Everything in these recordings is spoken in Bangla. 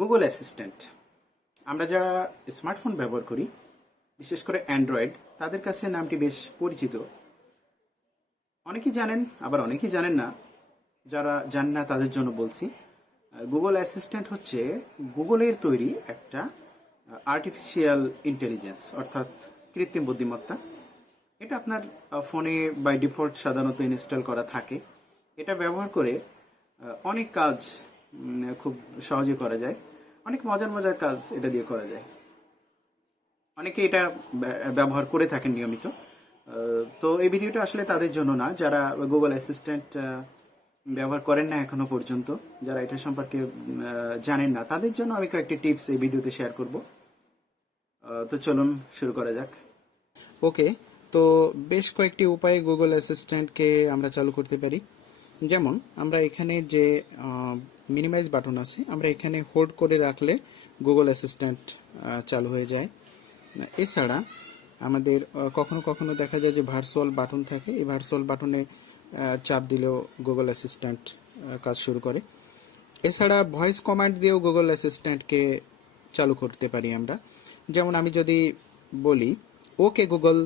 গুগল অ্যাসিস্ট্যান্ট আমরা যারা স্মার্টফোন ব্যবহার করি, বিশেষ করে অ্যান্ড্রয়েড, তাদের কাছে নামটি বেশ পরিচিত। অনেকেই জানেন, আবার অনেকেই জানেন না। যারা জানেন না তাদের জন্য বলছি, গুগল অ্যাসিস্ট্যান্ট হচ্ছে গুগলের তৈরি একটা আর্টিফিশিয়াল ইন্টেলিজেন্স, অর্থাৎ কৃত্রিম বুদ্ধিমত্তা। এটা আপনার ফোনে বাই ডিফল্ট সাধারণত ইনস্টল করা থাকে। এটা ব্যবহার করে অনেক কাজ খুব সহজে করা যায়। অনেক মজার মজার কাজ এটা দিয়ে করা যায়। অনেকে এটা ব্যবহার করে থাকেন নিয়মিত। তো এই ভিডিওটা আসলে তাদের জন্য না যারা গুগল অ্যাসিস্ট্যান্ট ব্যবহার করেন না এখনো পর্যন্ত, যারা এটা সম্পর্কে জানেন না, তাদের জন্য আমি কয়েকটি টিপস এই ভিডিওতে শেয়ার করব। তো চলুন শুরু করা যাক। ওকে, তো বেশ কয়েকটি উপায়ে গুগল অ্যাসিস্ট্যান্টকে আমরা চালু করতে পারি। যেমন আমরা এখানে যে মিনিমাইজ বাটন আছে, আমরা এখানে হোল্ড করে রাখলে গুগল অ্যাসিস্ট্যান্ট চালু হয়ে যায়। এছাড়া আমাদের কখনো কখনো দেখা যায় যে ভার্চুয়াল বাটন থাকে, এই ভার্চুয়াল বাটনে চাপ দিলেও গুগল অ্যাসিস্ট্যান্ট কাজ শুরু করে। এছাড়া ভয়েস কমান্ড দিয়েও গুগল অ্যাসিস্ট্যান্টকে চালু করতে পারি আমরা। যেমন আমি যদি বলি ওকে গুগল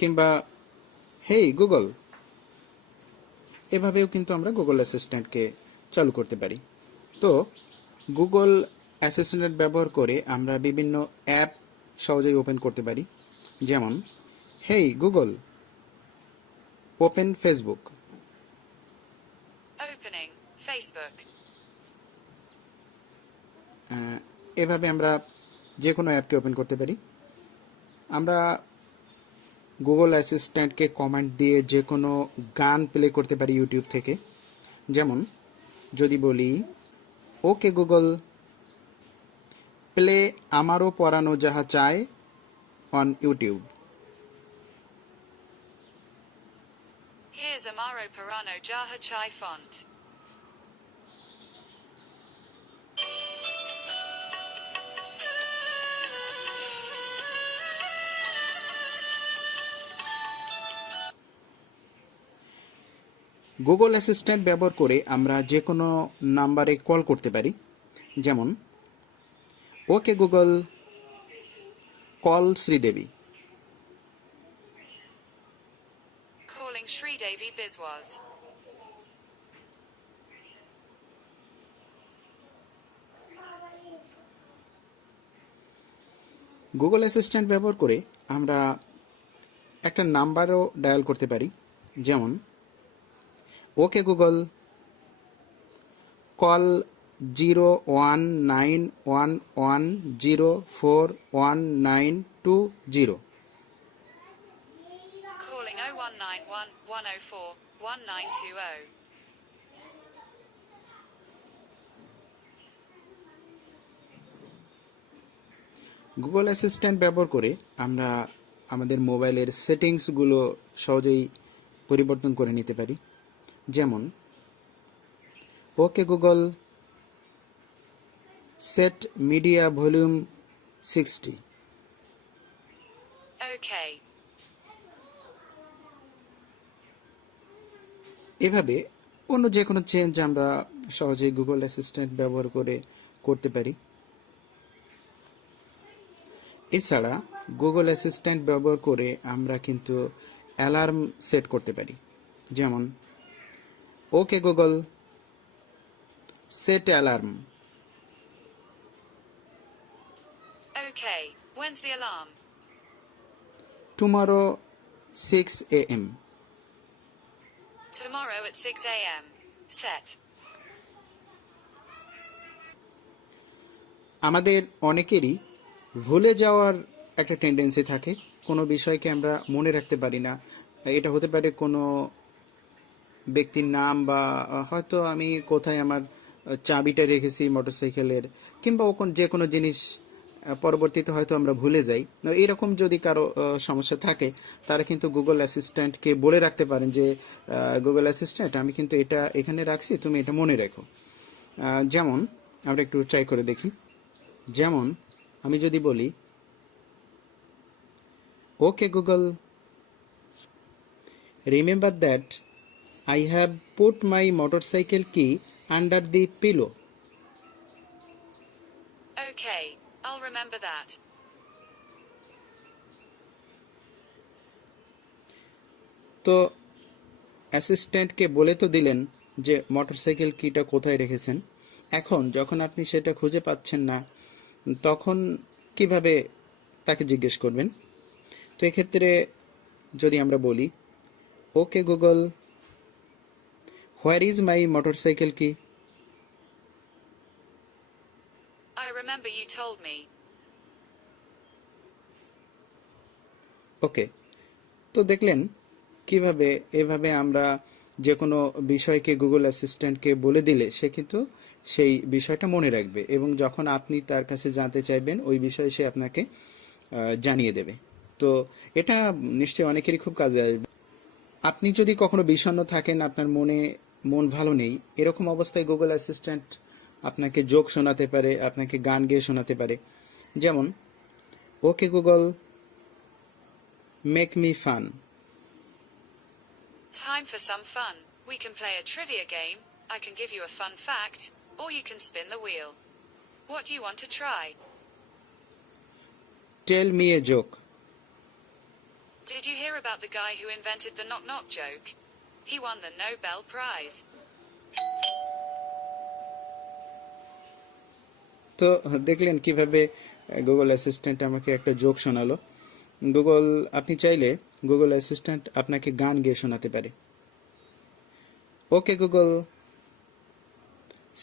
কিংবা হেই গুগল, এভাবেও কিন্তু আমরা গুগল অ্যাসিস্ট্যান্টকে চালু করতে পারি। তো গুগল অ্যাসিস্ট্যান্ট ব্যবহার করে আমরা বিভিন্ন অ্যাপ সহজেই ওপেন করতে পারি। যেমন হেই Google open Facebook. Opening Facebook. এভাবে আমরা যে কোনো অ্যাপকে ওপেন করতে পারি। আমরা গুগল অ্যাসিস্ট্যান্টকে কমান্ড দিয়ে যে কোনো গান প্লে করতে পারি ইউটিউব থেকে। যেমন যদি বলি ওকে গুগল প্লে আমারও পরানো যাহা চায় on YouTube. Here's Amaro Parano Jaha Chai font. Google assistant ব্যবহার করে আমরা যে কোনো নাম্বারে কল করতে পারি। যেমন okay Google call Sridevi. Calling Sridevi Biswas. Google assistant ব্যবহার করে আমরা একটা নাম্বারও ডায়াল করতে পারি। যেমন okay Google call 019110419220। Calling 0191 104 1920. Google assistant ব্যবহার করে আমরা আমাদের মোবাইলের সেটিংসগুলো সহজেই পরিবর্তন করে নিতে পারি। যেমন okay Google set media volume 60। Okay. এভাবে অন্য যে কোনো চেঞ্জ আমরা সহজেই গুগল অ্যাসিস্ট্যান্ট ব্যবহার করে করতে পারি। এছাড়া গুগল অ্যাসিস্ট্যান্ট ব্যবহার করে আমরা কিন্তু অ্যালার্ম সেট করতে পারি। যেমন okay Google set alarm Okay. When's the alarm? Tomorrow 6 AM। Tomorrow at 6 a.m. Set. আমাদের অনেকেরই ভুলে যাওয়ার একটা টেন্ডেন্সি থাকে, কোনো বিষয়কে আমরা মনে রাখতে পারি না। এটা হতে পারে কোনো ব্যক্তির নাম, বা হয়তো আমি কোথায় আমার চাবিটা রেখেছি মোটরসাইকেলের, কিংবা যে কোনো জিনিস পরবর্তীতে হয়তো আমরা ভুলে যাই। এরকম যদি কারো সমস্যা থাকে, তারা কিন্তু গুগল অ্যাসিস্ট্যান্টকে বলে রাখতে পারেন যে গুগল অ্যাসিস্ট্যান্ট, আমি কিন্তু এটা এখানে রাখছি, তুমি এটা মনে রেখো। যেমন আমরা একটু ট্রাই করে দেখি। যেমন আমি যদি বলি okay Google remember that I have put my motorcycle key under the pillow. Okay, I'll remember that. তো অ্যাসিস্ট্যান্টকে বলে তো দিলেন যে মোটরসাইকেল কিটা কোথায় রেখেছেন। এখন যখন আপনি সেটা খুঁজে পাচ্ছেন না, তখন কিভাবে তাকে জিজ্ঞেস করবেন? তো এক্ষেত্রে যদি আমরা বলি, okay Google, where is my motorcycle কি? I remember you told me. ওকে, তো দেখলেন কিভাবে এভাবে আমরা যে কোনো বিষয়কে গুগল অ্যাসিস্ট্যান্টকে বলে দিলে সে কিন্তু সেই বিষয়টা মনে রাখবে, এবং যখন আপনি তার কাছে জানতে চাইবেন ওই বিষয়ে সে আপনাকে জানিয়ে দেবে। তো এটা নিশ্চয়ই অনেকেরই খুব কাজে আসবে। আপনি যদি কখনো বিষণ্ণ থাকেন, আপনার মন ভালো নেই, এরকম অবস্থায় গুগল অ্যাসিস্ট্যান্ট আপনাকে জোক শোনাতে পারে, আপনাকে গান গেয়ে শোনাতে পারে। যেমন, okay Google, make me fun. Time for some fun. We can play a trivia game. I can give you a fun fact, or you can spin the wheel. What do you want to try? Tell me a joke. Did you hear about the guy who invented the knock knock joke? He won the Nobel Prize. তো দেখলেন কিভাবে গুগল অ্যাসিস্ট্যান্ট আমাকে একটা জোক শোনালো। গুগল, আপনি চাইলে গুগল অ্যাসিস্ট্যান্ট আপনাকে গান গেয়ে শোনাতে পারে। Okay Google,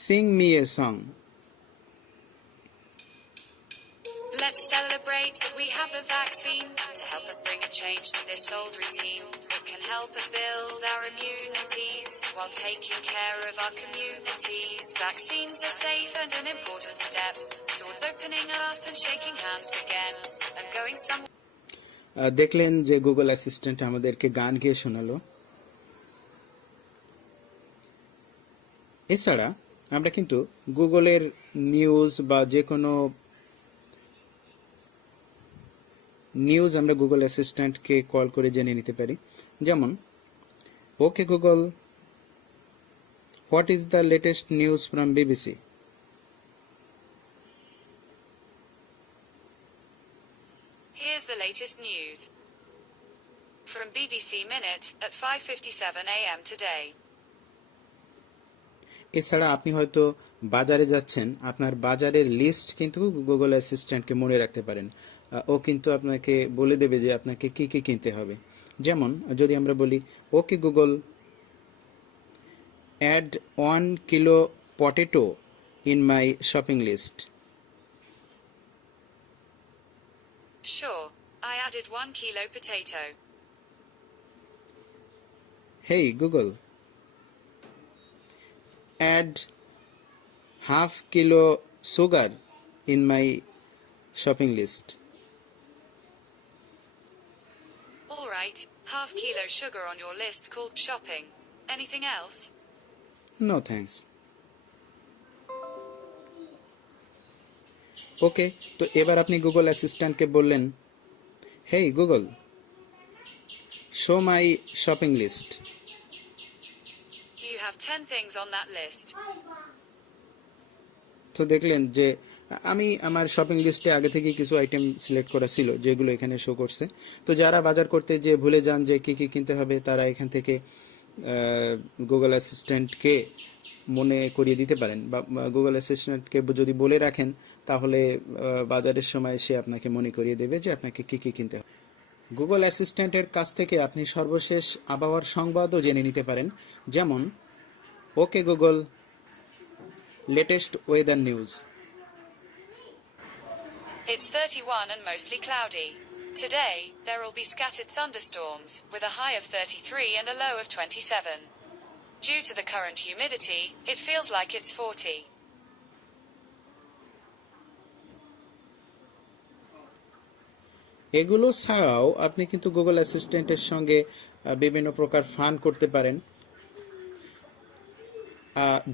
Singh me a song. Let's celebrate that we have a vaccine to help us bring a change to this old routine. It can help us build our immunities while taking care of our communities. Vaccines are safe and an important step towards opening up and shaking hands again and going somewhere. দেখলেন যে গুগল অ্যাসিস্ট্যান্ট আমাদেরকে গান গেয়ে শোনালো। এছাড়া আমরা কিন্তু গুগলের নিউজ বা যে কোনো নিউজ আমরা গুগল অ্যাসিস্ট্যান্টকে কল করে জেনে নিতে পারি। যেমন, okay Google, what is the latest news from BBC? Here's the latest news from BBC Minute at 5:57 a.m. today. এছাড়া আপনি হয়তো বাজারে যাচ্ছেন, আপনার বাজারের লিস্ট কিন্তু গুগল অ্যাসিস্ট্যান্টকে মনে রাখতে পারেন। ও কিন্তু আপনাকে বলে দেবে যে আপনাকে কি কি কিনতে হবে। যেমন, যদি আমরা বলি, okay Google, add 1 kilo potato in my shopping list. Sure, I added 1 kilo potato. Hey Google, add ½ kilo sugar in my shopping list. All right, ½ kilo sugar on your list called shopping. Anything else? No thanks. Okay, তো এবার আপনি গুগল অ্যাসিস্ট্যান্টকে বললেন, hey Google, show my shopping list. You have 10 things on that list. তো দেখলেন যে আমি আমার শপিং লিস্টে আগে থেকে কিছু আইটেম সিলেক্ট করা ছিল যেগুলো এখানে শো করছে। তো যারা বাজার করতে যে ভুলে যান যে কী কী কিনতে হবে, তারা এখান থেকে গুগল অ্যাসিস্ট্যান্টকে মনে করিয়ে দিতে পারেন, বা গুগল অ্যাসিস্ট্যান্টকে যদি বলে রাখেন, তাহলে বাজারের সময় সে আপনাকে মনে করিয়ে দেবে যে আপনাকে কী কী কিনতে হবে। গুগল অ্যাসিস্ট্যান্টের কাছ থেকে আপনি সর্বশেষ আবহাওয়ার সংবাদও জেনে নিতে পারেন। যেমন, okay Google, latest weather news. It's 31 and mostly cloudy. Today, there will be scattered thunderstorms, with a high of 33 and a low of 27. Due to the current humidity, it feels like it's 40. এগুলো ছাড়াও আপনি কিন্তু গুগল অ্যাসিস্ট্যান্টের সঙ্গে বিভিন্ন প্রকার ফান করতে পারেন।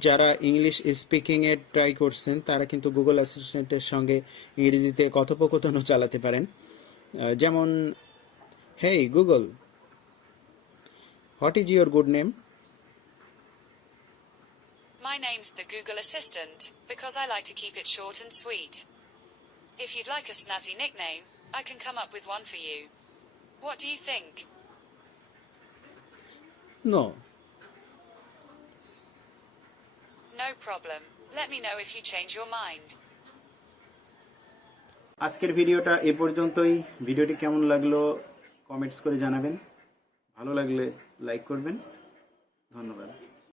যারা ইংলিশ স্পিকিংয়ে ট্রাই করছেন, তারা কিন্তু গুগল অ্যাসিস্ট্যান্টের সঙ্গে ইংরেজিতে কথোপকথনও চালাতে পারেন। যেমন, হেই Google, what is your good name? My name's the Google Assistant, because I like to keep it short and sweet. If you'd like a snazzy nickname, I can come up with one for you. What do you think? No. No problem. Let me know if you change your mind. আজকের ভিডিওটা এ পর্যন্তই। ভিডিওটি কেমন লাগলো কমেন্টস করে জানাবেন। ভালো লাগলে লাইক করবেন। ধন্যবাদ।